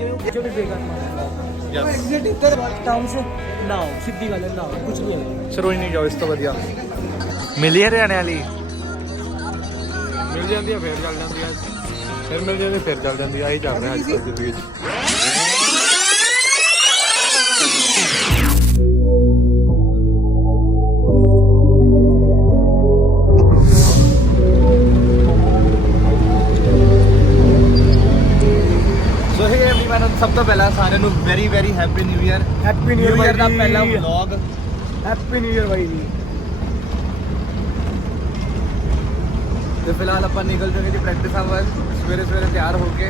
जो भी बेकार एग्जिट इधर टाउन से ना हो, सीधी गल है ना हो, कुछ नहीं है। ਸਰੋਈ ਨਹੀਂ ਜਾਓ, ਇਸ ਤੋਂ ਵਧੀਆ ਮਿਲੀ ਹਰਿਆਣੇ ਵਾਲੀ ਮਿਲ ਜਾਂਦੀ ਆ ਫਿਰ ਚੱਲ ਜਾਂਦੀ ਆ, ਫਿਰ ਮਿਲ ਜਾਂਦੀ ਫਿਰ ਚੱਲ ਜਾਂਦੀ ਆ, ਆਹੀ ਚੱਲ ਰਿਹਾ ਅੱਜ ਕੱਲ੍ਹ ਜ਼ਿੰਦਗੀ 'ਚ। ਸਭ ਤੋਂ ਪਹਿਲਾਂ ਸਾਰਿਆਂ ਨੂੰ very very happy new year. Happy new year ਦਾ ਪਹਿਲਾ ਵਲੌਗ। हैप्पी न्यू ईयर भाई जी। ਤੇ ਫਿਲਹਾਲ ਆਪਾਂ ਨਿਕਲ ਚੁੱਕੇ ਜੀ ਪ੍ਰੈਕਟਿਸਾਂ ਵੱਲ ਸਵੇਰੇ ਸਵੇਰੇ ਤਿਆਰ ਹੋ ਕੇ।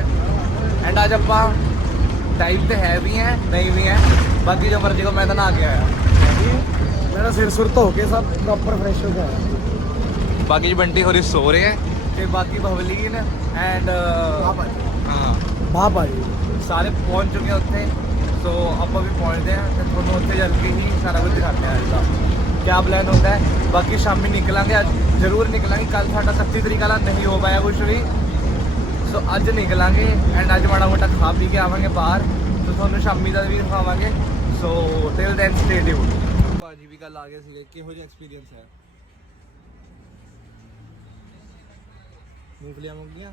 ਐਂਡ ਅੱਜ ਆਪਾਂ ਟਾਈਮ ਤੇ ਹੈ ਵੀ ਹੈ ਨਹੀਂ ਵੀ ਹੈ, ਬਾਕੀ ਜੋ ਮਰਜ਼ੀ ਕੋ। ਮੈਂ ਤਾਂ ਨਹਾ ਕੇ ਆਇਆ, मेरा सिर सुर धो के सब प्रॉपर फ्रेश हो गया। ਬਾਕੀ ਜੀ ਬੰਟੀ ਹੋਰੀ ਸੋ ਰਹੇ ਹੈ ਤੇ ਬਾਕੀ ਬਵਲੀਨ ਐਂਡ ਹਾਂ वाह भाई ਸਾਰੇ ਪਹੁੰਚ ਚੁੱਕੇ ਉੱਥੇ। ਸੋ ਆਪਾਂ ਵੀ ਪਹੁੰਚਦੇ ਹਾਂ ਤੇ ਤੁਹਾਨੂੰ ਉੱਥੇ ਚੱਲ ਕੇ ਹੀ ਸਾਰਾ ਕੁਝ ਦਿਖਾਉਂਦੇ ਹਾਂ ਅੱਜ ਦਾ ਕਿਆ ਪਲਾਨ ਹੁੰਦਾ ਹੈ। ਬਾਕੀ ਸ਼ਾਮੀ ਨਿਕਲਾਂਗੇ, ਅੱਜ ਜ਼ਰੂਰ ਨਿਕਲਾਂਗੇ। ਕੱਲ ਸਾਡਾ 31 ਤਰੀਕ ਵਾਲਾ ਨਹੀਂ ਹੋ ਪਾਇਆ ਕੁਛ ਵੀ, ਸੋ ਅੱਜ ਨਿਕਲਾਂਗੇ। ਐਂਡ ਅੱਜ ਮਾੜਾ ਮੋਟਾ ਖਾ ਪੀ ਕੇ ਆਵਾਂਗੇ ਬਾਹਰ, ਸੋ ਤੁਹਾਨੂੰ ਸ਼ਾਮੀ ਦਾ ਵੀ ਦਿਖਾਵਾਂਗੇ। ਸੋ ਟਿਲ ਦੈਨ ਸਟੇ ਟਿਊਨਡ। ਭਾਜੀ ਵੀ ਕੱਲ ਆ ਗਏ ਸੀਗੇ, ਕਿਹੋ ਜਿਹਾ ਐਕਸਪੀਰੀਅੰਸ ਹੈ? ਮੂੰਗਫਲੀਆਂ ਮੁੰਗੀਆਂ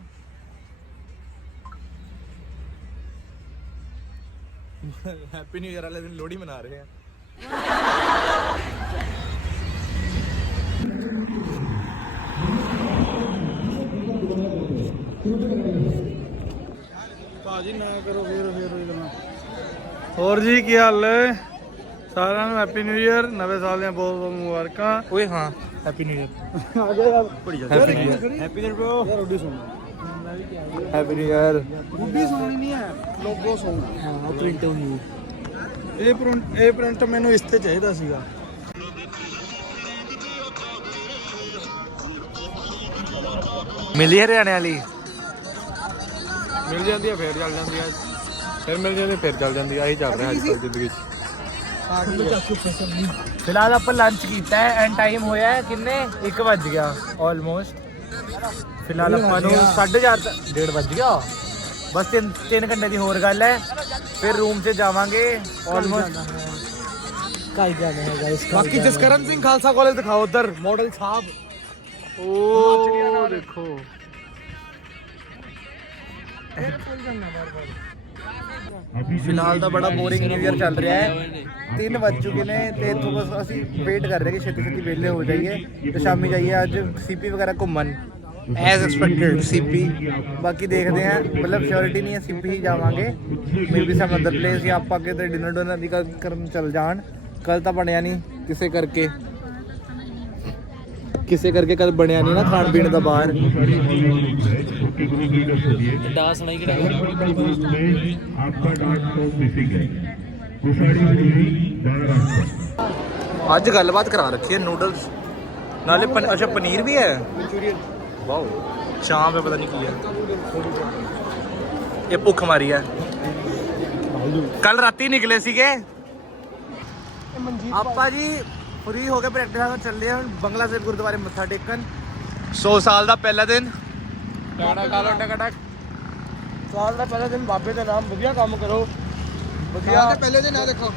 हैप्पी न्यू ईयर वाले दिन लोहड़ी मना रहे हैं। भाजी ना करो फिर ਹੋਰ ਜੀ ਕੀ ਹਾਲ ਹੈ ਸਾਰਿਆਂ ਨੂੰ? ਹੈਪੀ ਨਿਊ ਈਅਰ, ਨਵੇਂ ਸਾਲ ਦੀਆਂ ਬਹੁਤ ਬਹੁਤ ਮੁਬਾਰਕਾਂ। ओए हाँ हैप्पी न्यू ईयर। आ गया बड़ी जल्दी हैप्पी न्यू ईयर ब्रो। यार उडी सुन हैप्पी न्यू ईयर। उडी सुननी नहीं है, लोगो सुन। हां प्रिंट हुई ਇਹ ਪ੍ਰਿੰਟ ਮੈਨੂੰ ਇਸ ਤੇ ਚਾਹੀਦਾ ਸੀਗਾ। मिली हरियाणे वाली ਮਿਲ ਜਾਂਦੀ ਆ ਫਿਰ ਚੱਲ ਜਾਂਦੀ ਆ, ਫਿਰ ਮਿਲ ਜਾਂਦੀ ਫਿਰ ਚੱਲ ਜਾਂਦੀ ਆ, ਆਹੀ ਚੱਲ ਰਿਹਾ ਅੱਜ ਕੱਲ੍ਹ ਜ਼ਿੰਦਗੀ 'ਚ। फिलहाल अपन लंच किया है एंड टाइम होया है किन्ने 1 बज गया ऑलमोस्ट। फिलहाल अपन 4:30 1:30 बज गया। बस 3 घंटे की होर गल है, फिर रूम से जावांगे ऑलमोस्ट। ਕਾਈ ਜਾਣਾ ਹੈ ਗਾਇਸ। बाकी जसकरण सिंह खालसा कॉलेज दिखाओ उधर मॉडल साहब। ਉਹ ਦੇਖੋ ਫਿਲਹਾਲ ਤਾਂ ਬੜਾ ਬੋਰਿੰਗ ਨਿਊ ਈਅਰ ਚੱਲ ਰਿਹਾ ਹੈ। 3 ਵੱਜ ਚੁੱਕੇ ਨੇ ਤੇ ਇੱਥੋਂ ਬਸ ਅਸੀਂ ਵੇਟ ਕਰ ਰਹੇ ਕਿ ਛੇਤੀ ਛੇਤੀ ਵਿਹਲੇ ਹੋ ਜਾਈਏ ਤੇ ਸ਼ਾਮੀ ਜਾਈਏ ਅੱਜ ਸੀਪੀ ਵਗੈਰਾ ਘੁੰਮਣ ਐਜ਼ ਐਕਸਪੈਕਟਡ ਸੀਪੀ। ਬਾਕੀ ਦੇਖਦੇ ਹਾਂ, ਮਤਲਬ ਸ਼ੋਰਿਟੀ ਨਹੀਂ ਹੈ, ਸੀਪੀ ਹੀ ਜਾਵਾਂਗੇ। May be some other place ਜਾਂ ਆਪਾਂ ਕਿਤੇ ਡਿਨਰ ਡੋਨਰ ਦੀ ਕਰਨ ਚੱਲ ਜਾਣ। ਕੱਲ ਤਾਂ ਬਣਿਆ ਨਹੀਂ ਕਿਸੇ ਕਰਕੇ ਕੱਲ ਬਣਿਆ ਨਹੀਂ ਨਾ ਖਾਣ ਪੀਣ ਦਾ ਬਾਹਰ। डांस नहीं करेगा आपका डांस फॉर्म मिसिंग है कुसाड़ी ਅੱਜ ਗੱਲਬਾਤ ਕਰਾ ਰੱਖੀ ਹੈ ਨੂਡਲਸ ਨਾਲੇ ਅੱਛਾ ਪਨੀਰ ਵੀ ਹੈ। ਵਾਓ ਚਾਂਪ ਹੈ, ਪਤਾ ਨਹੀਂ ਕੀ ਹੈ। ਇਹ ਭੁੱਖ ਮਾਰੀ ਹੈ। ਕੱਲ ਰਾਤੀ ਨਿਕਲੇ ਸੀਗੇ ਆਪਾਂ ਜੀ, ਫ੍ਰੀ ਹੋ ਕੇ ਪ੍ਰੈਕਟਿਸ ਕਰਨ ਚੱਲੇ ਹਾਂ ਬੰਗਲਾ ਸਾਹਿਬ ਗੁਰਦੁਆਰੇ ਮੱਥਾ ਟੇਕਣ। 100 ਸਾਲ ਦਾ ਪਹਿਲਾ ਦਿਨ। ਸਾਲ ਦਾ ਪਹਿਲਾ ਦਿਨ ਬਾਬੇ ਦਾ ਨਾਮ ਵਧੀਆ ਕੰਮ ਕਰੋ। ਵਧੀਆ ਪਹਿਲੇ ਦਿਨ ਆ ਦੇਖੋ,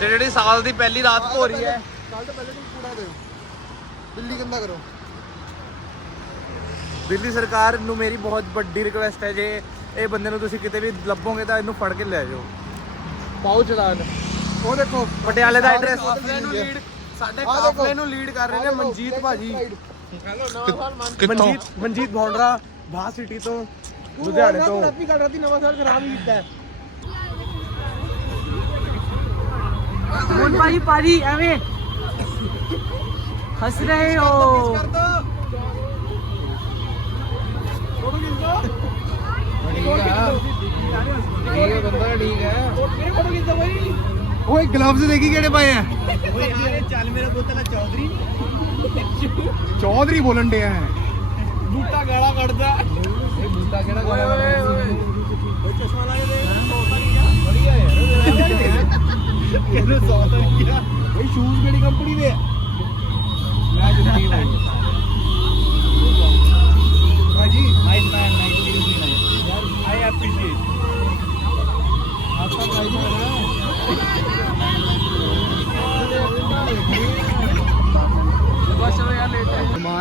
ਤੇ ਜਿਹੜੀ ਸਾਲ ਦੀ ਪਹਿਲੀ ਰਾਤ ਹੋ ਰਹੀ ਹੈ। ਕੱਲ ਤੋਂ ਪਹਿਲੇ ਦਿਨ ਕੂੜਾ ਦਿਓ, ਦਿੱਲੀ ਗੰਦਾ ਕਰੋ। ਦਿੱਲੀ ਸਰਕਾਰ ਨੂੰ ਮੇਰੀ ਬਹੁਤ ਵੱਡੀ ਰਿਕੁਐਸਟ ਹੈ, ਜੇ ਇਹ ਬੰਦੇ ਨੂੰ ਤੁਸੀਂ ਕਿਤੇ ਵੀ ਲੱਭੋਗੇ ਤਾਂ ਇਹਨੂੰ ਫੜ ਕੇ ਲੈ ਜਾਓ, ਪਾਓ ਚਲਾਨ। ਉਹ ਦੇਖੋ ਪਟਿਆਲੇ ਦਾ ਐਡਰੈਸ। ਸਾਡੇ ਕਾਫਲੇ ਨੂੰ ਲੀਡ ਕਰ ਰਹੇ ਨੇ ਮਨਜੀਤ ਭਾਜੀ। ਮਨਜੀਤ ਭੌਂਡਰਾ ਬਾਹ ਸਿਟੀ ਤੋਂ, ਲੁਧਿਆਣੇ ਤੋਂ। ਰਾਤੀ ਕੱਲ ਰਾਤੀ ਨਵਾਂ ਸਾਲ ਖਰਾਬ ਕੀਤਾ ਹੈ। ਹੁਣ ਭਾਜੀ ਐਵੇਂ ਹੱਸ ਰਹੇ ਹੋ। ਓਏ ਗਲਵਜ਼ ਦੇਖੀ ਕਿਹੜੇ ਪਾਏ ਆ। ਚੱਲ ਮੇਰਾ ਬੋਤਲ ਚੌਧਰੀ ਚੌਧਰੀ ਬੋਲਣ ਡਿਆ ਹੈ। ਬੂਟਾ ਗਾਲਾਂ ਕੱਢਦਾ। ਬੂਟਾ ਕਿਹੜਾ ਗਾਣਾ? ਚਸ਼ਮਾ ਲਾ ਕੇ ਦੇਖ, ਵਧੀਆ ਯਾਰ। ਇਹਨੂੰ 100 ਤਾਂ ਕਿਹਾ ਬਈ ਸ਼ੂਜ਼ ਕਿਹੜੀ ਕੰਪਨੀ ਦੇ ਆ? ਮੈਂ ਜੁੱਤੀ ਭਾਈ ਨਾਈਸ ਮੈਨ, ਨਾਈਸ ਯਾਰ, ਆਈ ਐਪਰੀਸ਼ੀਏਟ।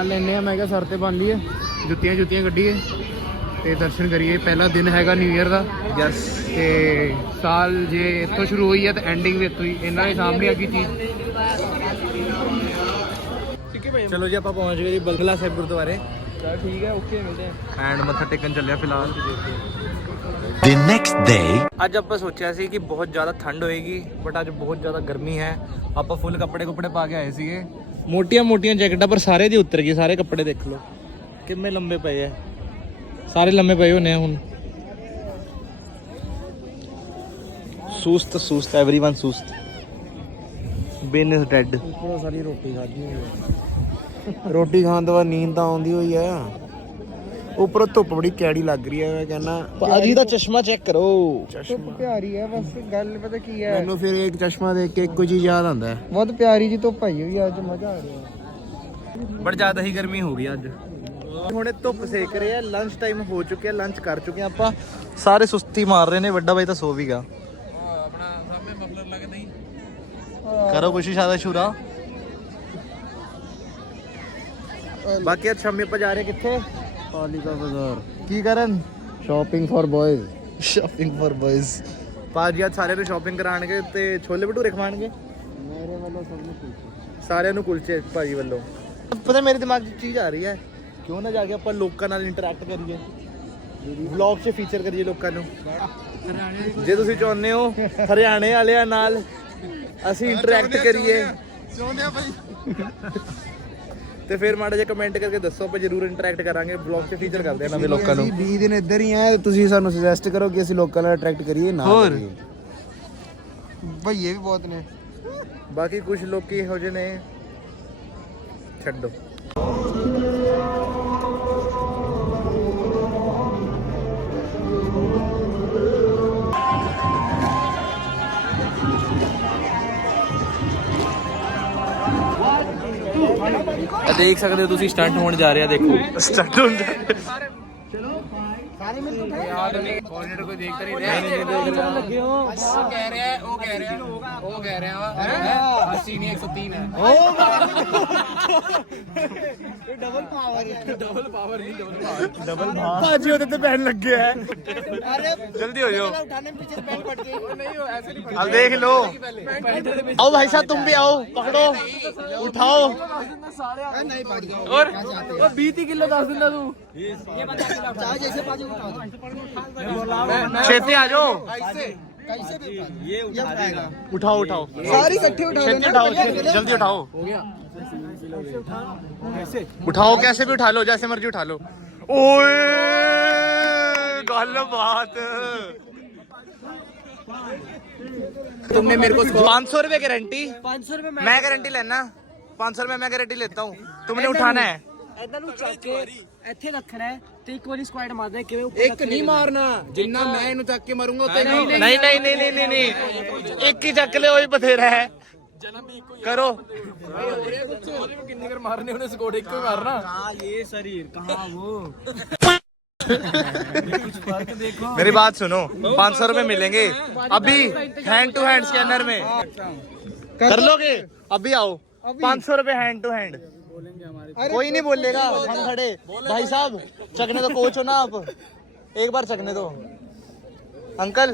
ਸਮਾਨ ਲੈਣੇ ਆ। ਮੈਂ ਕਿਹਾ ਸਰ ਤੇ ਬੰਨ ਲਈਏ, ਜੁੱਤੀਆਂ ਕੱਢੀਏ ਤੇ ਦਰਸ਼ਨ ਕਰੀਏ। ਪਹਿਲਾ ਦਿਨ ਹੈਗਾ ਨਿਊ ਈਅਰ ਦਾ। ਯਸ। ਤੇ ਸਾਲ ਜੇ ਇੱਥੋਂ ਸ਼ੁਰੂ ਹੋਈ ਹੈ ਤਾਂ ਐਂਡਿੰਗ ਵੀ ਇੱਥੋਂ ਹੀ। ਇਹਨਾਂ ਦੇ ਸਾਹਮਣੇ ਅੱਗੀ ਚੀਜ਼। ਚਲੋ ਜੀ ਆਪਾਂ ਪਹੁੰਚ ਗਏ ਜੀ ਬਲਗਲਾ ਸਾਹਿਬ ਗੁਰਦੁਆਰੇ। ਠੀਕ ਹੈ, ਓਕੇ, ਮਿਲਦੇ ਆ। ਐਂਡ ਮੱਥਾ ਟੇਕਣ ਚੱਲਿਆ ਫਿਲਹਾਲ। The next day. ਅੱਜ ਆਪਾਂ ਸੋਚਿਆ ਸੀ ਕਿ ਬਹੁਤ ਜ਼ਿਆਦਾ ਠੰਡ ਹੋਏਗੀ, ਬਟ ਅੱਜ ਬਹੁਤ ਜ਼ਿਆਦਾ ਗਰਮੀ ਹੈ। ਆਪਾਂ ਫੁੱਲ ਕੱਪੜੇ ਪਾ ਕੇ ਆਏ ਸੀਗੇ, ਮੋਟੀਆਂ ਜੈਕਟਾਂ, ਪਰ ਸਾਰੇ ਦੀ ਉਤਰ ਗਈ। ਸਾਰੇ ਕੱਪੜੇ ਦੇਖ ਲਓ ਕਿੰਨੇ ਲੰਬੇ ਪਏ ਆ, ਸਾਰੇ ਲੰਬੇ ਪਏ ਹੋਣੇ ਆ। ਹੁਣ ਸੁਸਤ ਐਵਰੀਵਨ ਸੁਸਤ। ਬਿਨ ਇਜ਼ ਡੈਡ। ਉੱਪਰੋਂ ਸਾਰੀ ਰੋਟੀ ਖਾਧੀ ਹੋਈ ਹੈ। ਰੋਟੀ ਖਾਣ ਤੋਂ ਬਾਅਦ ਨੀਂਦ ਤਾਂ ਆਉਂਦੀ ਹੋਈ ਆ। ਉੱਪਰੋਂ ਧੁੱਪ ਬੜੀ ਕੈੜੀ ਲੱਗ ਰਹੀ ਹੈ। ਮੈਂ ਕਹਿੰਦਾ ਭਾਜੀ ਦਾ ਚਸ਼ਮਾ ਚੈੱਕ ਕਰੋ। ਧੁੱਪ ਪਿਆਰੀ ਹੈ, ਬਸ ਗੱਲ ਪਤਾ ਕੀ ਹੈ, ਮੈਨੂੰ ਫਿਰ ਇੱਕ ਚਸ਼ਮਾ ਦੇਖ ਕੇ ਇੱਕੋ ਚੀਜ਼ ਯਾਦ ਆਉਂਦਾ ਹੈ। ਬਹੁਤ ਪਿਆਰੀ ਜੀ ਧੁੱਪ ਆਈ ਹੋਈ ਅੱਜ, ਮਜ਼ਾ ਆ ਰਿਹਾ। ਬਟ ਜ਼ਿਆਦਾ ਹੀ ਗਰਮੀ ਹੋ ਗਈ ਅੱਜ। ਹੁਣੇ ਧੁੱਪ ਸੇਕ ਰਹੇ ਆ। ਲੰਚ ਟਾਈਮ ਹੋ ਚੁੱਕਿਆ, ਲੰਚ ਕਰ ਚੁੱਕੇ ਆਪਾਂ। ਸਾਰੇ ਸੁਸਤੀ ਮਾਰ ਰਹੇ ਨੇ। ਵੱਡਾ ਬਾਈ ਤਾਂ ਸੋ ਵੀ ਗਿਆ। ਕਰੋ ਕੋਸ਼ਿਸ਼ ਆਦਾ ਸ਼ੂਰਾ। ਬਾਕੀ ਅੱਜ ਸ਼ਾਮੀ ਆਪਾਂ ਜਾ ਰਹੇ ਕਿੱਥੇ? ਪਾਲਿਕਾ ਬਾਜ਼ਾਰ। ਕੀ ਕਰਨ? Shopping for ਬॉयਜ਼। Shopping for ਬॉयਜ਼। ਭਾਜੀ ਅੱਜ ਸਾਰਿਆਂ ਨੂੰ ਸ਼ਾਪਿੰਗ ਕਰਾਣਗੇ ਤੇ ਛੋਲੇ ਭਟੂਰੇ ਖਵਾਣਗੇ। ਮੇਰੇ ਵੱਲੋਂ ਸਭ ਨੂੰ ਕੁਲਚੇ। ਸਾਰਿਆਂ ਨੂੰ ਕੁਲਚੇ ਭਾਜੀ ਵੱਲੋਂ। ਪਤਾ ਮੇਰੇ ਦਿਮਾਗ 'ਚ ਚੀਜ਼ ਆ ਰਹੀ ਹੈ, ਕਿਉਂ ਨਾ ਜਾ ਕੇ ਆਪਾਂ ਲੋਕਾਂ ਨਾਲ ਇੰਟਰੈਕਟ ਕਰੀਏ, ਵਲੌਗ 'ਚ ਫੀਚਰ ਕਰੀਏ ਲੋਕਾਂ ਨੂੰ। ਜੇ ਤੁਸੀਂ ਚਾਹੁੰਦੇ ਹੋ ਹਰਿਆਣੇ ਵਾਲਿਆਂ ਨਾਲ ਅਸੀਂ ਇੰਟਰੈਕਟ ਕਰੀਏ ਤੇ ਫਿਰ ਮਾੜਾ ਜਿਹਾ ਕਮੈਂਟ ਕਰਕੇ ਦੱਸੋ, ਆਪਾਂ ਜ਼ਰੂਰ ਇੰਟਰੈਕਟ ਕਰਾਂਗੇ। ਵਲੌਗ 'ਚ ਫੀਚਰ ਕਰਦੇ ਆ ਨਵੇਂ ਲੋਕਾਂ ਨੂੰ। 20 ਦਿਨ ਇੱਧਰ ਹੀ ਆ, ਤੁਸੀਂ ਸਾਨੂੰ ਸੁਜੈਸਟ ਕਰੋ ਕਿ ਅਸੀਂ ਲੋਕਾਂ ਨਾਲ ਅਟਰੈਕਟ ਕਰੀਏ ਨਾ ਹੋਰ? ਕਰੀਏ। ਭਈਏ ਵੀ ਬਹੁਤ ਨੇ। ਬਾਕੀ ਕੁਝ ਲੋਕੀ ਇਹੋ ਜਿਹੇ ਨੇ, ਛੱਡੋ। ਦੇਖ ਸਕਦੇ ਹੋ ਤੁਸੀਂ, ਸਟੰਟ ਹੋਣ ਜਾ ਰਿਹਾ। ਦੇਖੋ ਸਟੰਟ ਹੋਣ ਜਾ ਰਿਹਾ। ਕੋਆਰਡੀਨੇਟਰ ਕੋਈ ਦੇਖਦਾ ਨਹੀਂ ਰਿਹਾ। ਲੱਗੇ ਹੋ। ਉਹ ਕਹਿ ਰਿਹਾ ਵਾ 80 ਨਹੀਂ 103 ਹੈ। ਡਬਲ ਪਾਵਰ ਨਹੀਂ। ਭਾਜੀ ਉਹਦੇ ਤੇ ਬੈਨ ਲੱਗੇ ਹੈ। जल्दी हो जाओ। नहीं हो ऐसे नहीं। अब देख लो। आओ भाई साहब, तुम भी आओ, पकड़ो, उठाओ। नहीं पड़ गया। और 20 किलो 10 दिन तू ये बता चाहे जैसे पाजी उठा दो। छेती आ जाओ। कैसे भी ये उठाएगा। उठाओ सारी इकट्ठे उठा छेती उठाओ, जल्दी उठाओ। हो गया। कैसे उठाओ, कैसे भी उठा लो, जैसे मर्जी उठा लो। ओए गल बात। तुमने मेरे को 500 रुपए गारंटी। 500 रुपए मैं गारंटी लेना। 500 रुपए मैं गारंटी लेता हूँ। तुमने उठाना है। ਇਦਾਂ ਨੂੰ ਚੱਕ ਕੇ ਇੱਥੇ ਰੱਖਣਾ ਹੈ ਤੇ ਇੱਕ ਵਾਰੀ ਸਕੁਐਟ ਮਾਰਦਾ ਹੈ। ਕਿਵੇਂ ਉੱਪਰ ਇੱਕ ਨਹੀਂ ਮਾਰਨਾ, ਜਿੰਨਾ ਮੈਂ ਇਹਨੂੰ ਚੱਕ ਕੇ ਮਾਰੂੰਗਾ ਉਤੇ ਨਹੀਂ। नहीं एक ही चक ले, वही बथेरा है। करो। किन्नी कर मारने उन्हें स्कोर एक को मारना। हाँ ये शरीर कहाँ वो मेरी बात सुनो, 500 रुपए मिलेंगे अभी हैंड टू हैंड स्कैनर में। कर लोगे? अभी आओ। 500 रुपए हैंड टू हैंड। कोई नहीं बोलेगा, हम खड़े। भाई साहब चकने तो कोच हो ना आप, एक बार चकने दो। अंकल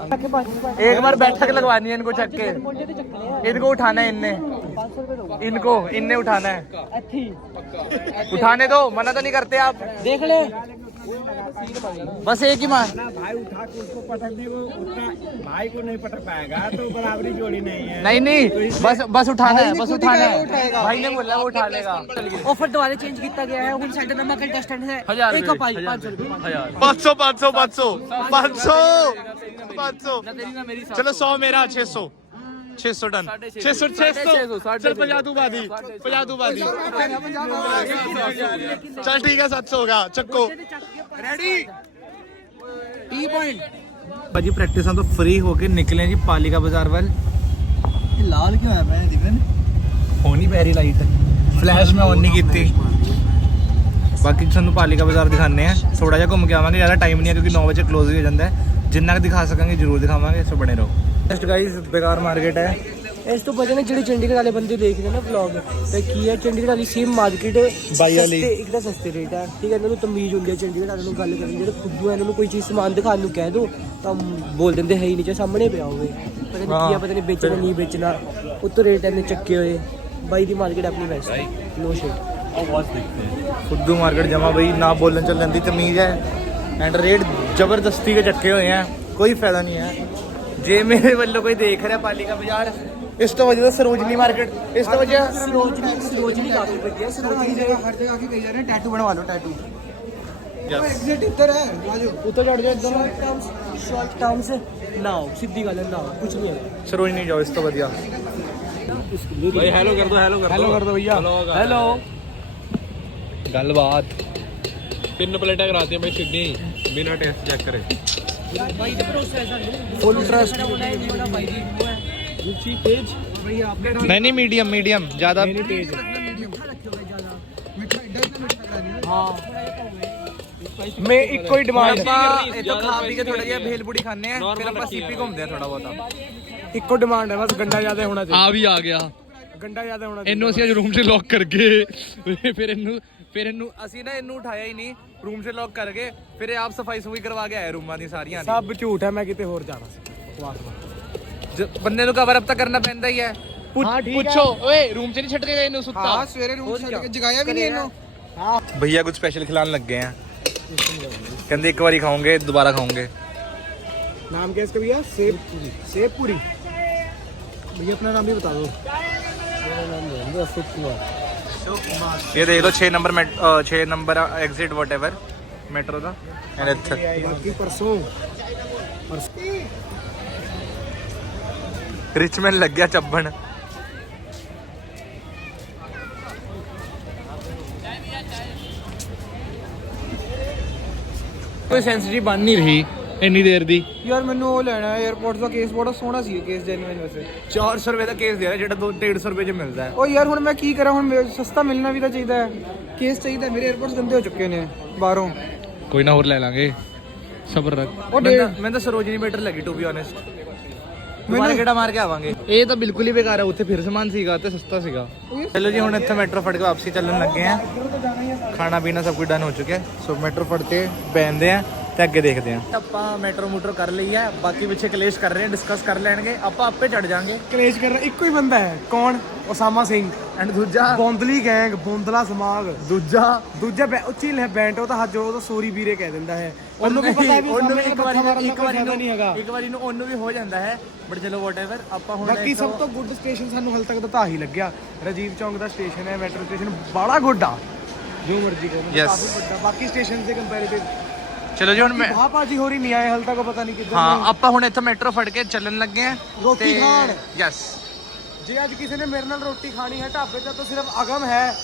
एक बार बैठक लगवानी है इनको चक के। इनको उठाना है, इनने उठाना है। उठाने दो, मना तो नहीं करते आप। देख ले बस एक ही मार। भाई उठा के उसको पटक दी, वो उतना भाई को नहीं पटक पाएगा तो बराबरी जोड़ी नहीं है। नहीं बस उठाना है, बस उठाना है। भाई ने बोला वो उठा लेगा। ऑफर दोबारा चेंज किया गया है। हम सेंटर नंबर कंटेस्टेंट है। 1000 एक कप आई 500 रुपए। 500 चलो 100 मेरा 600 डन। 600 चल 50 तू बादी चल ठीक है 700 होगा। चक्को रेडी। टी पॉइंट भाजी प्रैक्टिसां तो फ्री होके निकले जी पालिका बाजार वाल। लाल क्यों है? मैं दिखन होनी पैरी लाइट फ्लैश में ऑन नहीं की। बाकी ਤੁਹਾਨੂੰ ਪਾਲਿਕਾ ਬਾਜ਼ਾਰ ਦਿਖਾਣੇ ਆ। ਥੋੜਾ ਜਿਹਾ ਘੁੰਮ ਕੇ ਆਵਾਂਗੇ, ਜ਼ਿਆਦਾ ਟਾਈਮ ਨਹੀਂ ਹੈ ਕਿਉਂਕਿ 9 ਵਜੇ ਕਲੋਜ਼ ਹੋ ਜਾਂਦਾ ਹੈ। ਜਿੰਨਾ ਕੁ ਦਿਖਾ ਸਕਾਂਗੇ ਜ਼ਰੂਰ ਦਿਖਾਵਾਂਗੇ, ਸੋ ਬਣੇ ਰਹੋ। ਨੈਕਸਟ ਗਾਈਸ ਬੇਕਾਰ ਮਾਰਕੀਟ ਹੈ। ਇਸ ਤੋਂ ਬਚੇ ਨੇ ਜਿਹੜੇ ਚੰਡੀਗੜ੍ਹ ਵਾਲੇ ਬੰਦੇ ਦੇਖਦੇ ਨਾ ਵਲੌਗ ਤੇ ਕੀ ਹੈ ਚੰਡੀਗੜ੍ਹ ਵਾਲੀ ਸੇਮ ਮਾਰਕੀਟ ਵਾਲੀ। ਇੱਕ ਤਾਂ ਸਸਤੇ ਰੇਟ ਹੈ ਠੀਕ ਹੈ ਇਹਨਾਂ ਨੂੰ ਤਮੀਜ਼ ਹੁੰਦੀ ਹੈ ਚੰਡੀਗੜ੍ਹ ਵਾਲਿਆਂ ਨੂੰ ਗੱਲ ਕਰਨ ਜਿਹੜੇ ਖੁੱਦੂ ਇਹਨਾਂ ਨੂੰ ਕੋਈ ਚੀਜ਼ ਸਮਾਨ ਦਿਖਾਉਣ ਨੂੰ ਕਹਿ ਦੋ ਤਾਂ ਬੋਲ ਦਿੰਦੇ ਹੈ ਹੀ ਨਹੀਂ ਚਾਹੇ ਸਾਹਮਣੇ ਪਿਆ ਹੋਵੇ ਪਤਾ ਨਹੀਂ ਕੀ ਆ ਪਤਾ ਨਹੀਂ ਵੇਚਣਾ ਨਹੀਂ ਵੇਚਣਾ ਉੱਤੋਂ ਰੇਟ ਇਹਨੇ ਚੱਕੇ ਹੋਏ ਬਾਈ ਦੀ ਮਾਰਕੀਟ ਆਪਣੀ ਵੈਸੇ नो शेट खुद्दू मार्केट जमा भाई ना बोलन चलन की तमीज़ है एंड रेट जबरदस्ती के चक्के हुए हैं कोई फायदा नहीं है जे मेरे वालों कोई देख रहा पालिका बाजार इस तो वजह सरोजनी मार्केट इस तो वजह सरोजनी काफी बढ़िया सरोजनी हर जगह की कही जा रहे हैं टैटू बनवा लो टैटू एग्जिट इधर है उधर चढ़ जाओ एकदम शॉर्ट टर्म से नाओ सीधी गल है नाओ कुछ नहीं है सरोजनी जाओ इस तो वधिया भाई हेलो कर दो भैया हेलो गलबात 3 प्लेटें कराती हैं भाई सीधी बिना टेस्ट चेक करे फुल ट्रस्ट भाई जी तेज भैया आपने नहीं मीडियम मीडियम ज़्यादा हाँ मैं एक कोई डिमांड तो खा पी के थोड़ा जिहा भेलपुड़ी खाने हैं फिर ਆਪਾਂ सीपी घूमते हैं थोड़ा बहुत ਇੱਕੋ ਡਿਮਾਂਡ ਹੈ ਬਸ ਗੰਡਾ ਜ਼ਿਆਦਾ ਹੋਣਾ ਚਾਹੀਦਾ ਆ ਵੀ ਆ ਗਿਆ ਗੰਡਾ ਜ਼ਿਆਦਾ ਹੋਣਾ ਇਹਨੂੰ ਅਸੀਂ ਅੱਜ ਰੂਮ 'ਚ ਲੌਕ ਕਰਕੇ ਫਿਰ ਇਹਨੂੰ ਅਸੀਂ ਨਾ ਇਹਨੂੰ ਉਠਾਇਆ ਹੀ ਨਹੀਂ ਰੂਮ 'ਚ ਲੌਕ ਕਰਕੇ ਫਿਰ ਇਹ ਆਪ ਸਫਾਈ ਸੁਫਾਈ ਕਰਵਾ ਕੇ ਆਇਆ ਰੂਮਾਂ ਦੀ ਸਾਰੀਆਂ ਦੀ ਸਭ ਝੂਠ ਹੈ ਮੈਂ ਕਿਤੇ ਹੋਰ ਜਾਣਾ ਸੀ ਬੰਦੇ ਨੂੰ ਕਵਰ ਅਪ ਤਾਂ ਕਰਨਾ ਪੈਂਦਾ ਹੀ ਹੈ ਪੁੱਛੋ ਓਏ ਰੂਮ 'ਚ ਨਹੀਂ ਛੱਡ ਕੇ ਗਏ ਇਹਨੂੰ ਸੁੱਤਾ हाँ सवेरे रूम छड़ के जगाया भी नहीं इन्हों भैया कुछ स्पेशल खिलाने लग गए हैं कहते एक बार खाओगे दोबारा खाओगे नाम क्या है इसका भैया सेब पूरी भैया अपना नाम भी बता दो मेरा नाम है अशोक कुमार ये देख लो 6 number exit what ever metro का बाकी परसों रिचमैन लग गया चब्बन ਕੋਈ ਸੈਂਸਿਟਿਵ ਬਣ ਨਹੀਂ ਰਹੀ ਇੰਨੀ ਦੇਰ ਦੀ यार मैंने वो लेना है एयरपोर्ट का केस बड़ा सोहना सी केस जेन्युइन वैसे 400 रुपए का केस दे रहा है जेड़ा 150 रुपए च मिलता है ओ यार हुन मैं की करा हुन सस्ता मिलना भी तो चाहिए केस चाहिए मेरे एयरपोर्ट्स गंदे हो चुके ने बाहरों ਕੋਈ ਨਾ ਹੋਰ ਲੈ ਲਾਂਗੇ ਸਬਰ ਰੱਖ मैं तो सरोजनी बेटर लगी टू बी ऑनेस्ट ਦੁਬਾਰਾ ਕਿਹੜਾ ਮਾਰ ਕੇ ਆਵਾਂਗੇ ਇਹ ਤਾਂ ਬਿਲਕੁਲ ਹੀ ਬੇਕਾਰ ਹੈ ਉੱਥੇ ਫਿਰ ਸਮਾਨ ਸੀਗਾ ਤੇ ਸਸਤਾ ਸੀਗਾ ਚਲੋ ਜੀ ਹੁਣ ਇੱਥੇ ਮੈਟਰੋ ਫੜ ਕੇ ਵਾਪਸੀ ਚੱਲਣ ਲੱਗੇ ਆ ਖਾਣਾ ਪੀਣਾ ਸਭ ਕੁਝ ਡਨ ਹੋ ਚੁੱਕਿਆ ਸੋ ਮੈਟਰੋ ਫੜ ਕੇ ਬੈਠਦੇ ਆ ਤੇ ਅੱਗੇ ਦੇਖਦੇ ਆ ਆਪਾਂ ਮੈਟਰੋ ਮੂਟਰ ਕਰ ਲਈ ਹੈ ਬਾਕੀ ਪਿੱਛੇ ਕਲੇਸ਼ ਕਰ ਰਹੇ ਆ ਡਿਸਕਸ ਕਰ ਲੈਣਗੇ ਆਪਾਂ ਆਪੇ ਚੜ ਜਾਾਂਗੇ ਕਲੇਸ਼ ਕਰ ਰਿਹਾ ਇੱਕੋ ਹੀ ਬੰਦਾ ਹੈ ਕੌਣ ਉਸਾਮਾ ਸਿੰਘ ਐਂਡ ਦੂਜਾ ਬੌਂਦਲੀ ਗੈਂਗ ਬੌਂਦਲਾ ਸਮਾਗ ਦੂਜਾ ਉੱਚੀ ਲੈ ਬੈਂਟ ਉਹ ਤਾਂ ਹੱਜ ਉਹ ਤਾਂ ਸੋਰੀ ਵੀਰੇ ਕਹਿ ਦਿੰਦਾ ਹੈ ਉਹਨੂੰ ਵੀ ਪਤਾ ਹੈ ਵੀ ਉਹਨੂੰ ਵੀ ਇੱਕ ਵਾਰੀ ਨਹੀਂ ਹੈਗਾ ਇੱਕ ਵਾਰੀ ਨੂੰ ਉਹਨੂੰ ਵੀ ਹੋ ਜਾਂਦਾ ਹੈ ਬਟ ਚਲੋ ਵਾਟਐਵਰ ਆਪਾਂ ਹੁਣ ਬਾਕੀ ਸਭ ਤੋਂ ਗੁੱਡ ਸਟੇਸ਼ਨ ਸਾਨੂੰ ਹਾਲ ਤੱਕ ਤਾਂ ਆਹੀ ਲੱਗਿਆ ਰਾਜੀਵ ਚੌਂਕ ਦਾ ਸਟੇਸ਼ਨ ਹੈ ਮੈਟਰੋ ਸਟੇਸ਼ਨ ਬੜਾ ਗੁੱਡ ਆ ਜੋ ਮਰਜ਼ੀ ਕਰੋ Yes. ਕਾਫੀ ਵੱਡਾ ਬਾਕੀ ਸਟੇਸ਼ਨ ਦੇ ਕੰਪੈਰੀਟਿਵ ਚਲੋ ਜੀ ਹੁਣ ਮੈਂ ਹਾਂ ਭਾਜੀ ਹੋਰੀ ਨਹੀਂ ਆਏ ਹਾਲ ਤੱਕ ਪਤਾ ਨਹੀਂ ਕਿੱਦਾਂ ਹਾਂ ਆਪਾਂ ਹੁਣ ਇੱਥੋਂ ਮੈਟਰੋ ਫੜ ਕੇ ਚੱਲਣ ਲੱਗੇ ਆ ਰੋਟੀ ਖਾਣ। ਯੈਸ ਜੇ ਅੱਜ ਕਿਸੇ ਨੇ ਮੇਰੇ ਨਾਲ ਰੋਟੀ ਖਾਣੀ ਹੈ ਢਾਬੇ ਤੇ ਤਾਂ ਸਿਰਫ ਅਗਮ ਹੈ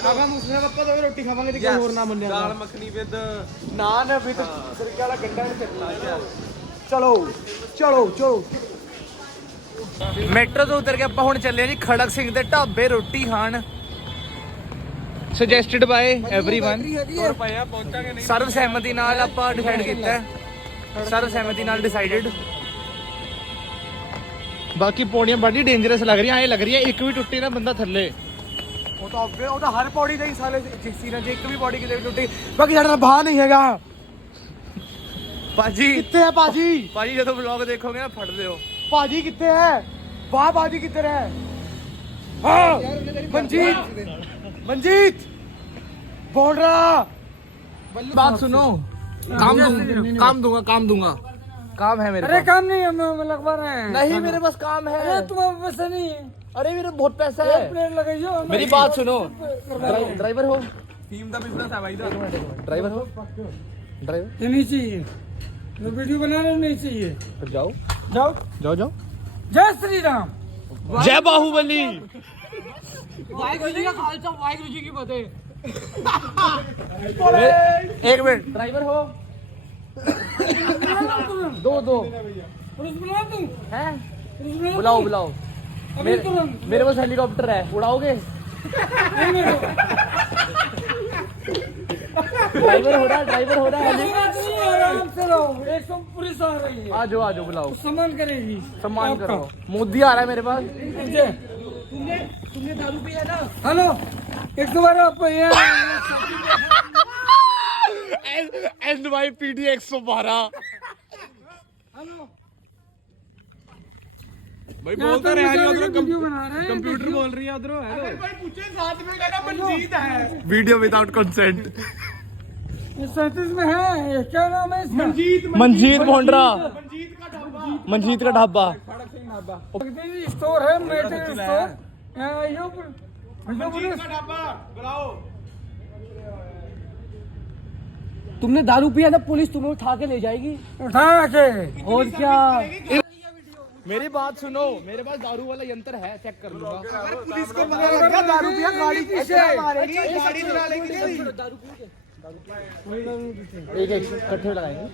ਅਗਮ ਉਸਨੇ ਆਪਾਂ ਤਾਂ ਰੋਟੀ ਖਾਵਾਂਗੇ ਤੇ ਕੋਈ ਹੋਰ ਨਾ ਮੰਨਿਆ ਦਾਲ मखनी विद ਨਾਨ ਵਿਦ ਸਿਰਕੇ ਵਾਲਾ ਗੰਡਾ ਨਹੀਂ ਚੱਲਣਾ ਚਲੋ ਚਲੋ ਚਲੋ ਮੈਟਰੋ ਤੋਂ ਉਤਰ ਕੇ ਆਪਾਂ ਹੁਣ ਚੱਲੇ ਆ ਜੀ ਖੜਕ ਸਿੰਘ ਦੇ ਢਾਬੇ ਰੋਟੀ ਖਾਣ ਸੁਜੈਸਟਡ ਬਾਈ एवरीवन ਸਰਵ ਸਹਿਮਤੀ ਨਾਲ ਆਪਾਂ ਡਿਸਾਈਡ ਕੀਤਾ ਹੈ ਸਰਵ ਸਹਿਮਤੀ ਨਾਲ ਡਿਸਾਈਡਡ ਬਾਕੀ ਪੌੜੀਆਂ ਬੜੀ ਡੇਂਜਰਸ ਲੱਗ ਰਹੀਆਂ ਐ ਲੱਗ ਰਹੀ ਹੈ ਇੱਕ ਵੀ ਟੁੱਟੀ ਨਾ ਬੰਦਾ ਥੱਲੇ ਉਹ ਤਾਂ ਹਰ ਪੌੜੀ ਦਾ ਹੀ ਸਾਲੇ ਜਿਸੀ ਨਾਲ ਜੇ ਇੱਕ ਵੀ ਪੌੜੀ ਕਿਤੇ ਵੀ ਟੁੱਟੀ ਬਾਕੀ ਸਾਡਾ ਤਾਂ ਬਾਹ ਨਹੀਂ ਹੈਗਾ ਭਾਜੀ ਕਿੱਥੇ ਹੈ ਭਾਜੀ ਭਾਜੀ ਜਦੋਂ ਵਲੌਗ ਦੇਖੋਗੇ ਨਾ ਫੜ ਲਿਓ ਭਾਜੀ ਕਿੱਥੇ ਹੈ ਬਾਹ ਬਾਜੀ ਕਿੱਧਰ ਹੈ ਹਾਂ ਮਨਜੀਤ ਬੋਲਰਾ बात सुनो काम दूंगा काम है मेरे पास काम नहीं हम लगवा रहे हैं नहीं मेरे पास काम है तुम्हारे पैसा नहीं है अरे मेरे बहुत पैसा है प्लेट लगाइयो मेरी बात सुनो ड्राइवर हो टीम का बिजनेस है भाई इधर ड्राइवर हो ड्राइवर ये नहीं चाहिए वीडियो बना रहे नहीं चाहिए फिर जाओ जाओ जाओ जय श्री राम ਜੈ ਬਾਹੂਬਲੀ वाहिगुरु जी का खालसा वाहिगुरु जी की फतेह एक मिनट ड्राइवर हो दो हैं बुलाओ मेरे पास हेलीकॉप्टर है उड़ाओगे ड्राइवर हो रहा है बुलाओ, 100 पुलिस आ रही है, आ जाओ बुलाओ, सम्मान करेगी। सम्मान आपका। करो। मोदी आ रहा है मेरे पास। तुमने दारू पिया ना? हेलो, एक दोबारा आप ये NYPD 112। भाई बोलता रहा है उधर वीडियो बना रहे हैं, कंप्यूटर बोल रही है उधर हेलो भाई पूछे साथ में कहना मंजीत है वीडियो विदाउट कंसेंट। ये 37 में है, क्या नाम है इसका? मंजीत भोंडरा, मंजीत का ढाबा जगदीश स्टोर है, मेटेरियल स्टोर। यहाँ आइयो, मंजीत का ढाबा बुलाओ। तुमने दारू पिया ना, पुलिस तुम्हें उठा के ले जाएगी। उठा के। और क्या? मेरी बात सुनो, मेरे पास दारू वाला यंत्र है, चेक कर लूंगा। पुलिस को पता लग गया दारू पिया गाड़ी किसे मारेगी गाड़ी चला लेगी नहीं एक इकट्ठे लगाएंगे।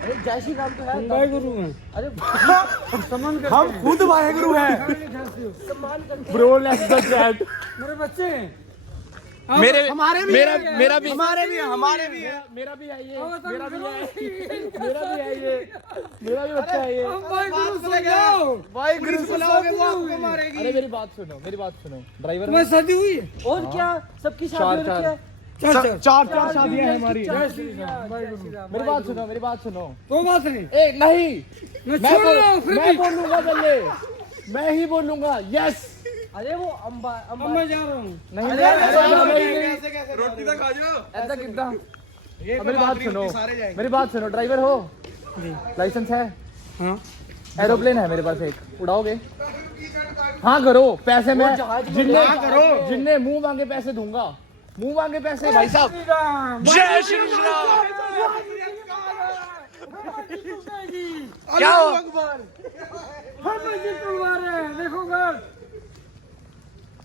अरे जय श्री राम तो है। भाई गुरु हैं। अरे सम्मान कर, हम खुद वाहेगुरु हैं सम्मान करते ब्रो लेट्स द चैट। मेरे बच्चे हैं। मेरे हमारे भी मेरा है। मेरा भी हमारे भी है मेरा भी है मेरा भी है ये, मेरा भी मेरा भी है ये, मेरा भी बच्चा है ये। भाई गुरु सुन जाओ। भाई पुलिस बुलाओगे वो आपको मारेगी अरे मेरी बात सुनो ड्राइवर। तुम्हारी शादी हुई है? और क्या? सबकी शादी हो रखी है। चार शादियां हैं हमारी जय श्री राम, भाई गुरु। मेरी बात सुनो। कोई बात नहीं। ए नहीं, मैं मैं छोड़ रहा हूँ फिर मैं भी। बोलूंगा पहले, मैं ही बोलूंगा यस। अरे वो अब अम्बा मैं जा रहा हूँ। नहीं रोटी तो खा जाओ ऐसा कितना। मेरी बात सुनो, मेरी बात सुनो, ड्राइवर हो, लाइसेंस है? हाँ। एरोप्लेन है मेरे पास एक, उड़ाओगे? हाँ करो, पैसे मैं जिनने मुंह मांगे पैसे दूंगा, मुंह मांगे पैसे। भाई साहब श्री राम। जय श्री राम। क्या हुआ? हम मस्जिद तोड़वा रहे हैं, देखो घर।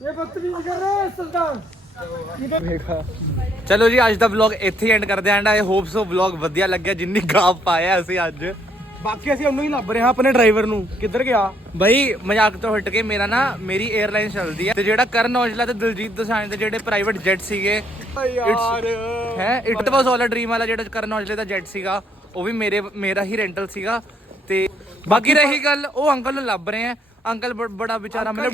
ये बदतमीजी कर रहे हैं सरदार। ਚਲੋ ਜੀ ਅੱਜ ਦਾ ਵਲੌਗ ਇੱਥੇ ਹੀ ਐਂਡ ਕਰਦੇ ਆਂ। And I hope so vlog ਵਧੀਆ ਲੱਗਿਆ, ਜਿੰਨੀ ਗਾਪ ਪਾਇਆ ਅਸੀਂ ਅੱਜ। ਬਾਕੀ ਅਸੀਂ ਉਹਨੂੰ ਹੀ ਲੱਭ ਰਹੇ ਹਾਂ ਆਪਣੇ ਡਰਾਈਵਰ ਨੂੰ, ਕਿੱਧਰ ਗਿਆ? ਬਈ ਮਜ਼ਾਕ ਤੋਂ ਹਟ ਕੇ ਮੇਰੀ 에ਅਰਲਾਈਨ ਚੱਲਦੀ ਹੈ ਤੇ ਜਿਹੜਾ ਕਰਨ ਔਜਲਾ ਤੇ ਦਿਲਜੀਤ ਦੋਸਾਂਝ ਦੇ ਜਿਹੜੇ ਪ੍ਰਾਈਵੇਟ ਜੈਟ ਸੀਗੇ ਯਾਰ ਹੈ, it was all a dream ਵਾਲਾ ਜਿਹੜਾ ਕਰਨ ਔਜਲੇ ਦਾ ਜੈਟ ਸੀਗਾ, ਉਹ ਵੀ ਮੇਰਾ ਹੀ ਰੈਂਟਲ ਸੀਗਾ। ਤੇ ਬਾਕੀ ਰਹੀ ਗੱਲ, ਉਹ ਅੰਕਲ ਨੂੰ ਲੱਭ ਰਹੇ ਆ। ਅੰਕਲ ਬੜਾ ਵਿਚਾਰਾ ਮਤਲਬ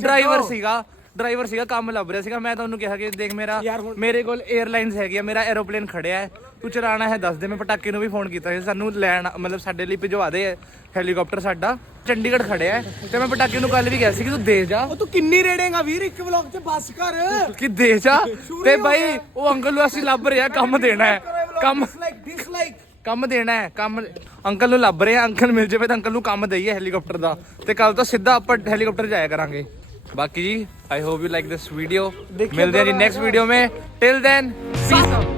ਡਰਾਈਵਰ ਸੀਗਾ, ਕੰਮ ਲੱਭ ਰਿਹਾ ਸੀਗਾ। ਮੈਂ ਤੁਹਾਨੂੰ ਕਿਹਾ ਕਿ ਦੇਖ ਮੇਰੇ ਕੋਲ 에ਅਰਲਾਈਨਸ ਹੈਗੀ ਆ, ਮੇਰਾ ਐਰੋਪਲੇਨ ਖੜਿਆ ਹੈ, ਤੂੰ ਚਲਾਣਾ ਹੈ ਦੱਸ ਦੇ। ਮੈਂ ਪਟਾਕੇ ਨੂੰ ਵੀ ਫੋਨ ਕੀਤਾ ਸੀ ਸਾਨੂੰ ਲੈਣ, ਮਤਲਬ ਸਾਡੇ ਲਈ ਭਿਜਵਾ ਦੇ ਹੈਲੀਕਾਪਟਰ, ਸਾਡਾ ਚੰਡੀਗੜ੍ਹ ਖੜਿਆ ਹੈ। ਤੇ ਮੈਂ ਪਟਾਕੇ ਨੂੰ ਕੱਲ ਵੀ ਕਿਹਾ ਸੀ ਕਿ ਤੂੰ ਦੇ ਜਾ। ਉਹ ਤੂੰ ਕਿੰਨੀ ਰੇੜੇਗਾ ਵੀਰ ਇੱਕ ਵਲੌਗ 'ਚ ਬੱਸ ਕਰ ਕਿ ਦੇ ਜਾ। ਤੇ ਬਾਈ ਉਹ ਅੰਕਲ ਨੂੰ ਅਸੀਂ ਲੱਭ ਰਹੇ ਆ, ਕੰਮ ਦੇਣਾ ਹੈ, ਕੰਮ ਦੇਣਾ ਹੈ, ਕੰਮ ਅੰਕਲ ਨੂੰ ਲੱਭ ਰਹੇ ਆ। ਅੰਕਲ ਮਿਲ ਜਾਵੇ ਤਾਂ ਅੰਕਲ ਨੂੰ ਕੰਮ ਦੇਈਏ ਹੈਲੀਕਾਪਟਰ ਦਾ, ਤੇ ਕੱਲ ਤੋਂ ਸਿੱਧਾ ਆਪਾਂ ਹੈਲੀਕਾਪਟਰ ਜਾਇਆ ਕਰਾਂਗੇ। ਬਾਕੀ ਜੀ I hope you like this video. ਮਿਲਦੇ ਹਾਂ ਜੀ ਨੈਕਸਟ ਵੀਡੀਓ ਮੇਂ। Till then peace out.